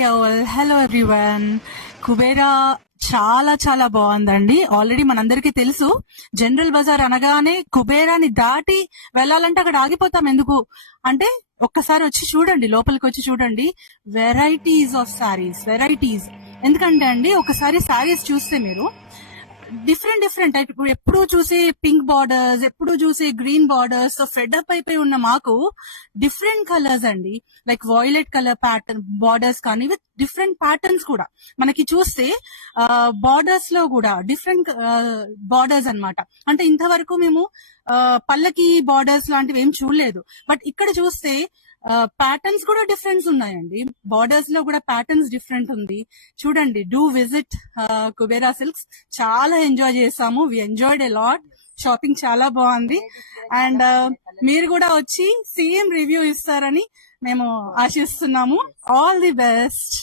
Hello everyone. Kubera చాలా చాలా బాగుందండి. ఆల్రెడీ మనందరికీ తెలుసు, జనరల్ బజార్ అనగానే కుబేరాని దాటి వెళ్ళాలంటే అక్కడ ఆగిపోతాం. ఎందుకు అంటే ఒక్కసారి వచ్చి చూడండి, లోపలికి వచ్చి చూడండి. Varieties of saris, varieties. ఎందుకంటే అండి, ఒకసారి సారీస్ చూస్తే మీరు డిఫరెంట్ డిఫరెంట్ టైప్, ఇప్పుడు ఎప్పుడు చూసే పింక్ బార్డర్స్, ఎప్పుడు చూసే గ్రీన్ బార్డర్స్ తో ఫెడప్ అయిపోయి ఉన్న మాకు డిఫరెంట్ కలర్స్ అండి, like violet colour pattern borders కానీ విత్ డిఫరెంట్ ప్యాటర్న్స్ కూడా మనకి చూస్తే బార్డర్స్ లో కూడా డిఫరెంట్ బార్డర్స్ అన్నమాట. అంటే ఇంతవరకు మేము పల్లకి బార్డర్స్ లాంటివి ఏం చూడలేదు, బట్ ఇక్కడ చూస్తే ప్యాటర్న్స్ కూడా డిఫరెన్స్ ఉన్నాయండి. బార్డర్స్ లో కూడా ప్యాటర్న్స్ డిఫరెంట్ ఉంది. చూడండి, డూ విజిట్ కుబేరా సిల్క్స్. చాలా ఎంజాయ్ చేసాము, we enjoyed a lot. Shopping చాలా బాగుంది. అండ్ మీరు కూడా వచ్చి సేమ్ రివ్యూ ఇస్తారని మేము ఆశిస్తున్నాము. All the best.